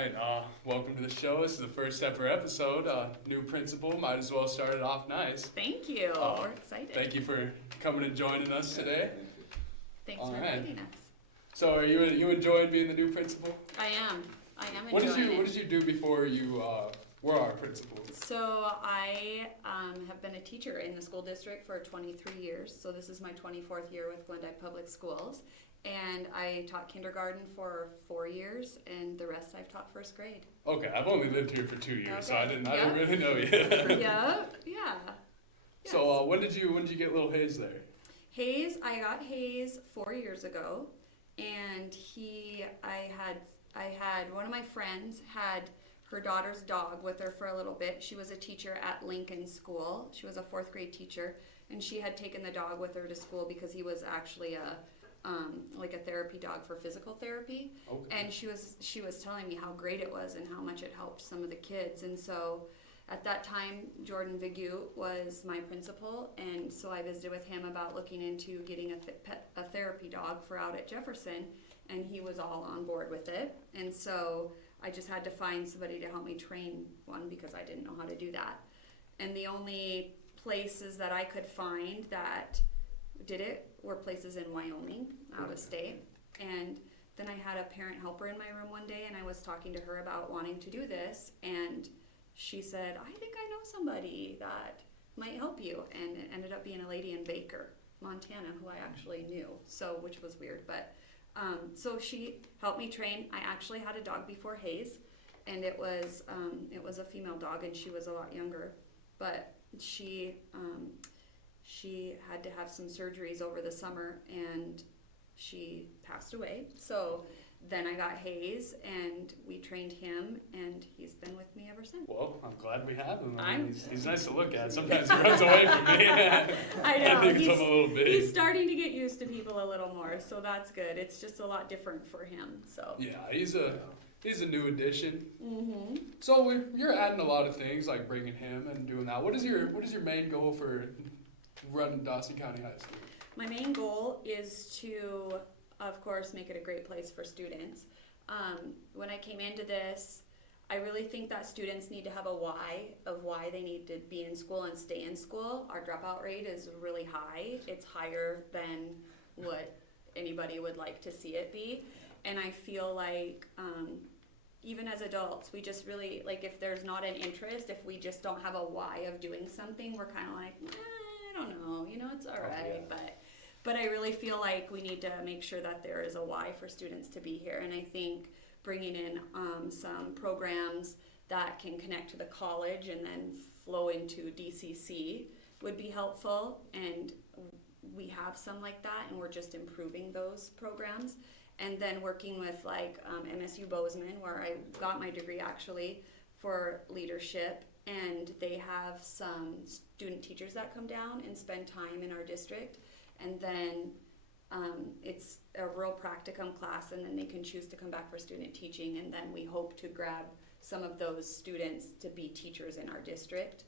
right, welcome to the show. This is the first ever episode. New principal, might as well start it off nice. Thank you. We're excited. Thank you for coming and joining us today. Thanks for inviting us. So, are you enjoying being the new principal? I am enjoying it. What did you do before you were our principal? So I have been a teacher in the school district for 23 years. So this is my 24th year with Glendive Public Schools. And I taught kindergarten for 4 years, and the rest I've taught first grade. Okay, I've only lived here for 2 years, so I didn't really know you. Yeah. Yes. So when did you get little Hayes there? I got Hayes 4 years ago, and I had one of my friends had her daughter's dog with her for a little bit. She was a teacher at Lincoln School. She was a 4th grade teacher, and she had taken the dog with her to school because he was actually a therapy dog for physical therapy. Okay. And she was telling me how great it was and how much it helped some of the kids. And so at that time, Jordan Vigu was my principal, and so I visited with him about looking into getting a therapy dog for out at Jefferson, and he was all on board with it. And so I just had to find somebody to help me train one because I didn't know how to do that. And the only places that I could find that did it were places in Wyoming, out of state. And then I had a parent helper in my room one day, and I was talking to her about wanting to do this, and she said, I think I know somebody that might help you. And it ended up being a lady in Baker, Montana, who I actually knew, which was weird. But so she helped me train. I actually had a dog before Hayes, and it was a female dog, and she was a lot younger. But she had to have some surgeries over the summer, and she passed away. So then I got Hayes, and we trained him, and he's been with me ever since. Well, I'm glad we have him. He's nice to look at. Sometimes he runs away from me. I know. I think it's a little big. He's starting to get used to people a little more, so that's good. It's just a lot different for him. So yeah, he's a new addition. Mm-hmm. So you're adding a lot of things like bringing him and doing that. What is your main goal for running Dawson County High School? My main goal is to, of course, make it a great place for students. When I came into this, I really think that students need to have a why of why they need to be in school and stay in school. Our dropout rate is really high. It's higher than what anybody would like to see it be. And I feel like even as adults, we just really, like, if there's not an interest, if we just don't have a why of doing something, we're kind of like, I don't know, it's all right. Yeah. But I really feel like we need to make sure that there is a why for students to be here. And I think bringing in some programs that can connect to the college and then flow into DCC would be helpful. And we have some like that, and we're just improving those programs. And then working with MSU Bozeman, where I got my degree actually for leadership. And they have some student teachers that come down and spend time in our district. And then it's a real practicum class, and then they can choose to come back for student teaching. And then we hope to grab some of those students to be teachers in our district.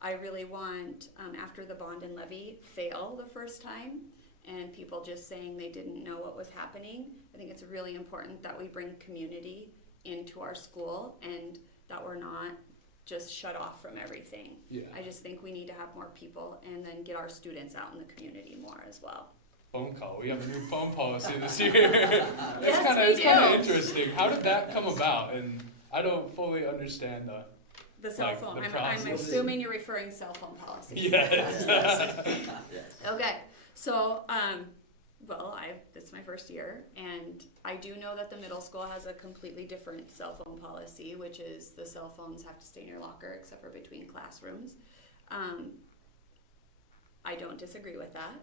I really want, after the bond and levy fail the first time, and people just saying they didn't know what was happening, I think it's really important that we bring community into our school and that we're not just shut off from everything. Yeah. I just think we need to have more people and then get our students out in the community more as well. Phone call. We have a new phone policy this year. It's kind of interesting. How did that come about? And I don't fully understand the cell phone. I'm assuming you're referring cell phone policy. Yes. Okay. So, this is my first year, and I do know that the middle school has a completely different cell phone policy, which is the cell phones have to stay in your locker except for between classrooms. I don't disagree with that.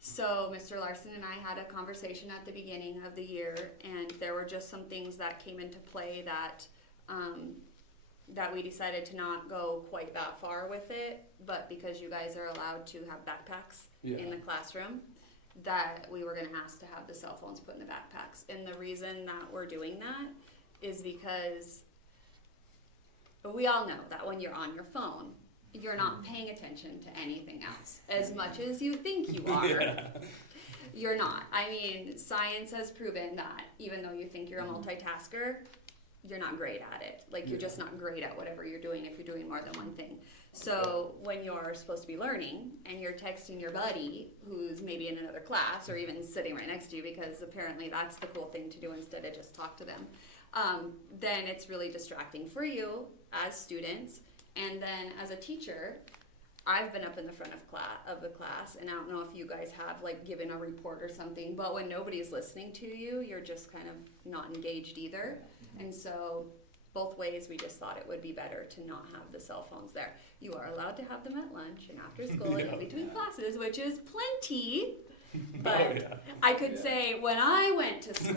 So Mr. Larson and I had a conversation at the beginning of the year, and there were just some things that came into play that we decided to not go quite that far with it, but because you guys are allowed to have backpacks in the classroom, that we were going to ask to have the cell phones put in the backpacks. And the reason that we're doing that is because we all know that when you're on your phone, you're not paying attention to anything else as much as you think you are. Yeah. You're not. I mean, science has proven that even though you think you're a multitasker, you're not great at it. Like, you're just not great at whatever you're doing if you're doing more than one thing. So when you're supposed to be learning and you're texting your buddy who's maybe in another class or even sitting right next to you, because apparently that's the cool thing to do instead of just talk to them, then it's really distracting for you as students. And then as a teacher, I've been up in the front of the class, and I don't know if you guys have, like, given a report or something, but when nobody's listening to you, you're just kind of not engaged either. And so both ways, we just thought it would be better to not have the cell phones there. You are allowed to have them at lunch and after school and in between classes, which is plenty. But I could say when I went to school,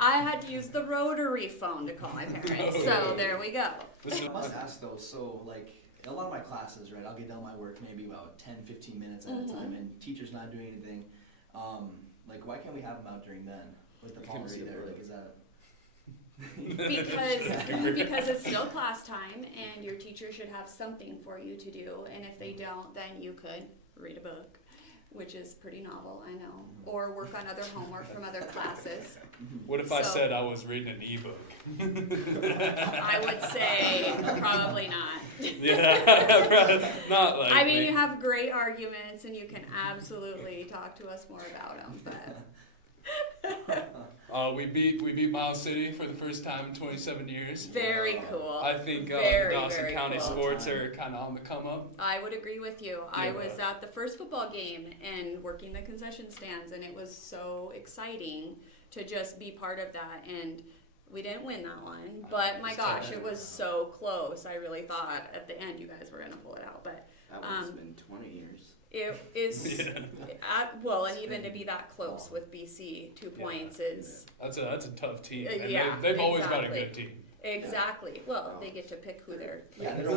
I had to use the rotary phone to call my parents. So there we go. I must ask though, so like a lot of my classes, right, I'll get done my work maybe about 10, 15 minutes at a time, and teacher's not doing anything. Like, why can't we have them out during then with the phone right there? Like, is that... because it's still class time, and your teacher should have something for you to do, and if they don't, then you could read a book, which is pretty novel, I know, or work on other homework from other classes. What if I said I was reading an ebook? I would say probably not. Yeah, not like. I mean, you have great arguments, and you can absolutely talk to us more about them, but. We beat Miles City for the first time in 27 years. Very cool. I think Dawson County cool. sports are kind of on the come up. I would agree with you. Yeah. I was at the first football game and working the concession stands, and it was so exciting to just be part of that. And we didn't win that one, but my gosh, it was so close. I really thought at the end you guys were going to pull it out, but that one's been 20 years. it is and even to be that close with BC, 2 points is that's a tough team. And they've always got a good team. Exactly. Well, they get to pick who they're they're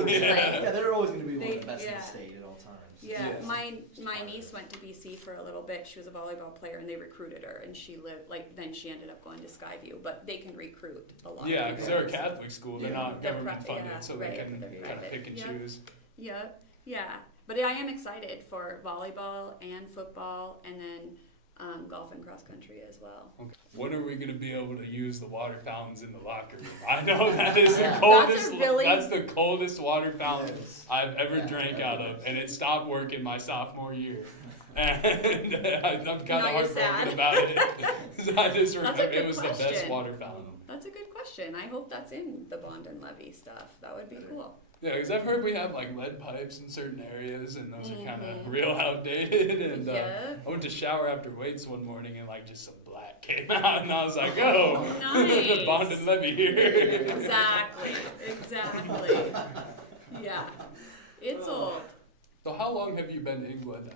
always going to be one of the best in the state at all times. Yeah, my niece went to BC for a little bit. She was a volleyball player, and they recruited her, and she lived then she ended up going to Skyview. But they can recruit a lot. Yeah, because they're a Catholic school. They're not government funded, so right, they can kind of pick and choose. Yeah. But I am excited for volleyball and football, and then golf and cross country as well. Okay. When are we going to be able to use the water fountains in the locker room? I know that is the coldest. That's the coldest water fountain I've ever drank out of, and it stopped working my sophomore year. And I'm kind of heartbroken about it. I just remember it was the best water fountain. That's a good question. I hope that's in the bond and levy stuff. That would be cool. Yeah, because I've heard we have like lead pipes in certain areas, and those are kind of real outdated. And I went to shower after weights one morning, and like just some black came out, and I was like, "Oh, nice. The bond and levy here." Exactly. Yeah, it's old. So how long have you been in Glendale?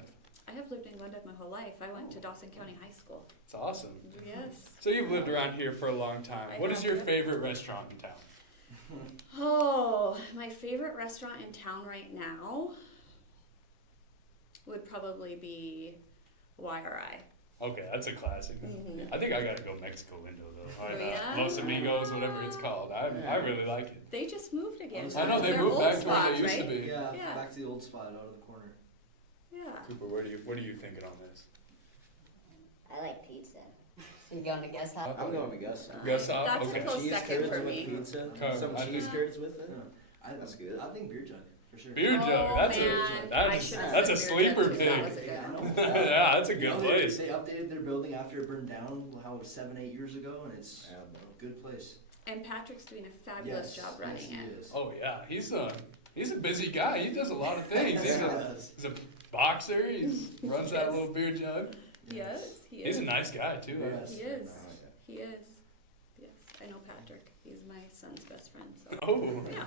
I have lived in Glendale my whole life. I went to Dawson County High School. It's awesome. Yes. So you've lived around here for a long time. What is your favorite restaurant in town? Oh, my favorite restaurant in town right now would probably be YRI. Okay, that's a classic. Mm-hmm. I think I gotta go Mexico window though. Yeah? Los Amigos, whatever it's called. I really like it. They just moved again. I know they moved back to where they used to be. Yeah, back to the old spot out of the corner. Yeah. Kooper, what are you thinking on this? I like pizza. You going to guess how? I'm going to guess. Guess how? That's Okay. a close second for me. Pizza. Some I cheese think- curds with it. That's good. I think beer jug for sure. Beer jug. Oh, That's man. that's a sleeper That pick. was a good one. Yeah, that's a good place. They updated their building after it burned down, 7-8 years ago, and it's a good place. And Patrick's doing a fabulous job running he it. is. Oh yeah, he's a busy guy. He does a lot of things. He's a boxer. He runs that little beer jug. Yes, he is. He's a nice guy too. Yes. He is. He is. Yes, I know Patrick. He's my son's best friend. So. Oh. Yeah,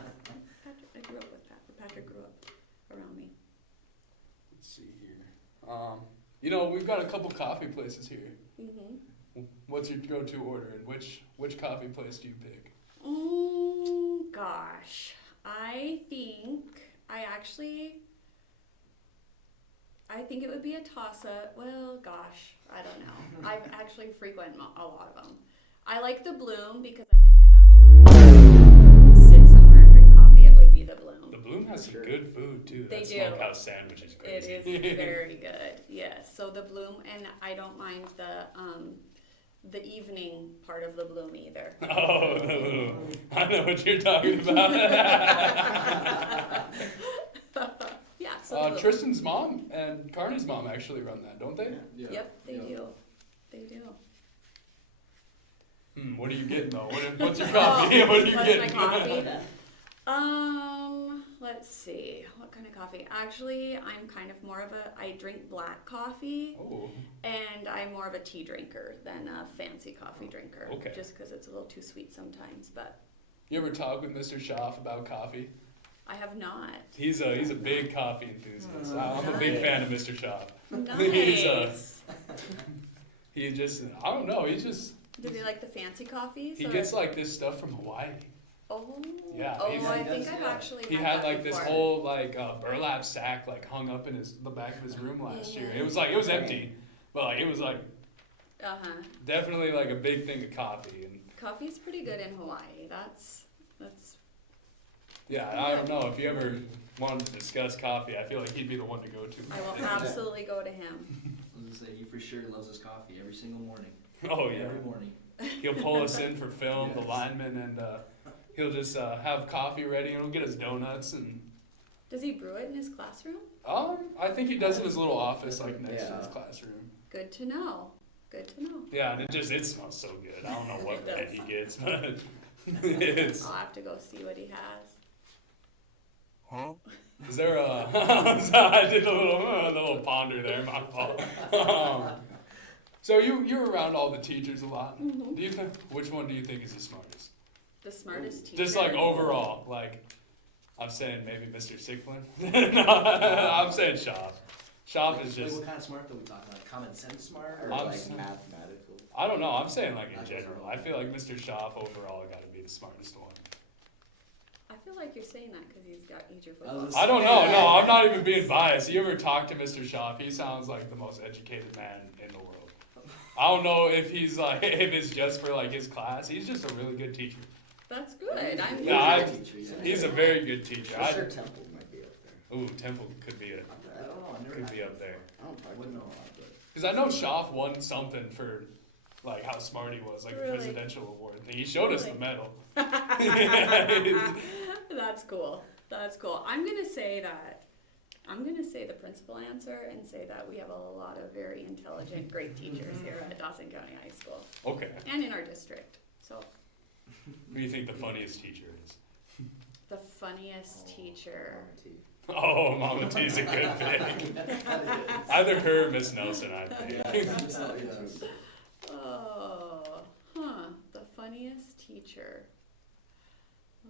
Patrick. I grew up with Patrick. Patrick grew up around me. Let's see here. We've got a couple coffee places here. Mm-hmm. What's your go-to order, and which coffee place do you pick? Gosh, I think it would be a toss-up. Well, gosh, I don't know. I've actually frequent a lot of them. I like the Bloom because I like the atmosphere. Sit somewhere and drink coffee, it would be the Bloom. The Bloom has some good food too. They that do. Smokehouse sandwich is crazy. It is very good. Yes. So the Bloom, and I don't mind the evening part of the Bloom either. Oh, the I know what you're talking about. Yeah. So Tristan's mom and Carney's mom actually run that, don't they? Yeah. Yep, they do. They do. What are you getting though? What's your coffee? What are you What's getting? my coffee? Let's see. What kind of coffee? Actually, I'm kind of more of I drink black coffee. Oh. And I'm more of a tea drinker than a fancy coffee drinker. Okay. Just because it's a little too sweet sometimes, but You ever talk with Mr. Schaff about coffee? I have not. He's a big coffee enthusiast. I'm a big fan of Mr. Schaff. Nice. He just, I don't know, he's just, Does he like the fancy coffees? he gets like this stuff from Hawaii. Oh. Yeah, Oh, he's- I think I've actually He had had that like this before. whole like burlap sack like hung up in the back of his room last year. It was empty, but like it was like definitely like a big thing of coffee. And Coffee's pretty good in Hawaii. That's. yeah, I don't know if you ever wanted to discuss coffee. I feel like he'd be the one to go to. I will absolutely go to him. I was gonna say, he for sure loves his coffee every single morning. Oh yeah, Every morning. he'll pull us in for film, the Yes. linemen, and he'll just have coffee ready, and he'll get his donuts and. Does he brew it in his classroom? I think he does in his little office, like next to his Yeah. classroom. Good to know. Good to know. Yeah, and it smells so good. I don't know what It brand does. he gets, but it's. I'll have to go see what he has. Is there a? I did a little ponder there. My fault. So you're around all the teachers a lot. Mhm. Do you think which one do you think is the smartest? The smartest teacher. Just like overall, like I'm saying maybe Mr. Sickflin. No, I'm saying Schaff. Schaff is Like, just. what kind of smart are we talking? Like common sense smart? Or Or I'm like s- mathematical. I don't know. I'm saying like in general. I feel like Mr. Schaff overall got to be the smartest one. I feel like you're saying that because he's your I was football. I don't know. No, I'm not even being biased. You ever talk to Mr. Schaff? He sounds like the most educated man in the world. I don't know if he's like if it's just for like his class. He's just a really good teacher. That's good. I'm Yeah, I- teacher, yeah. He's a very good teacher. Mr. Temple might be up there. Ooh, Temple could be I don't know. I never could had be up there. I don't talk to Wouldn't him a know. lot, but Because I know Schaff won something for like how smart he was, like a Really? presidential award thing. He showed us the Really? medal. That's cool. That's cool. I'm gonna say the principal answer and say that we have a lot of very intelligent, great teachers here at Dawson County High School Okay. and in our district. So Who do you think the funniest teacher is? the funniest teacher. Oh, Mama T's a good pick. Either her or Miss Nelson, I think. Yes. Oh, the funniest teacher.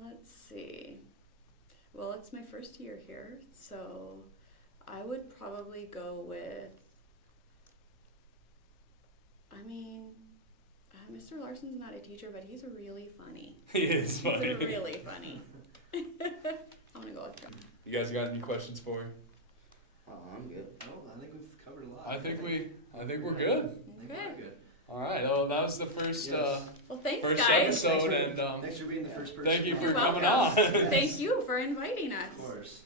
Let's see. Well, it's my first year here, so I would probably go with, Mr. Larson's not a teacher, but he's really funny. He is funny. He's really funny. I'm gonna go with him. You guys got any questions for him? oh, I'm good. Oh, I think we've covered a lot. I think we're good. I think Okay. we're good. All right. Oh, that was the first Yes. Well, thanks, first guys. episode, and Thanks for being the first person. thank you on. for You're coming welcome. on. Thank you for inviting us. Of course.